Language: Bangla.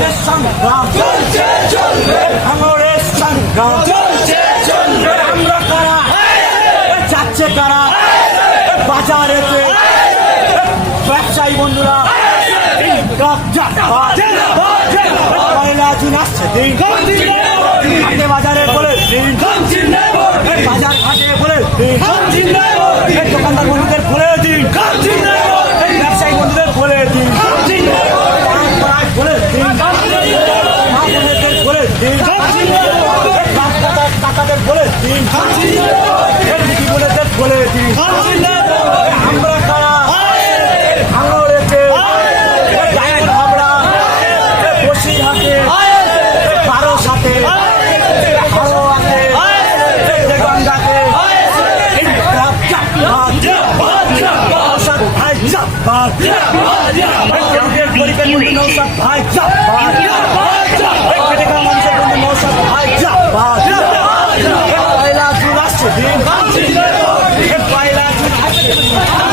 প্রাণের সংগ্রাম চলছে চলবে, ভাঙড়ের সংগ্রাম চলছে চলবে। আমরা কারা যাচ্ছে কারা বাজারেতে, ব্যবসায়ী বন্ধুরা পয়লা জুন আসছে দিন, হাটে বাজারে বলে দিন, বাজার ঘাটে বলে দিন, দোকানদার বন্ধুদের বলে দিন, ব্যবসায়ী বন্ধুদের বলে দিন, বলে দিন, মা বোনেদের বলে দিন, কাকাদের বলে দিন, দিদি বোনেদের বলে দিন, আমরা কারা ভাঙড়েতে, গায়ের হাবড়া, বসিরহাটে, বারোসাতে, হাওড়াতে, গঙ্গাতে, নৌসাদ ভাই জাপাত, গরিবের বন্ধু নৌসাদ ভাই জাপাত, খেটে খাওয়া মানুষের বন্ধু নৌসাদ ভাই জাপাত। পয়লা জুন আসছে দিন, পয়লা জুন আসছে দিন।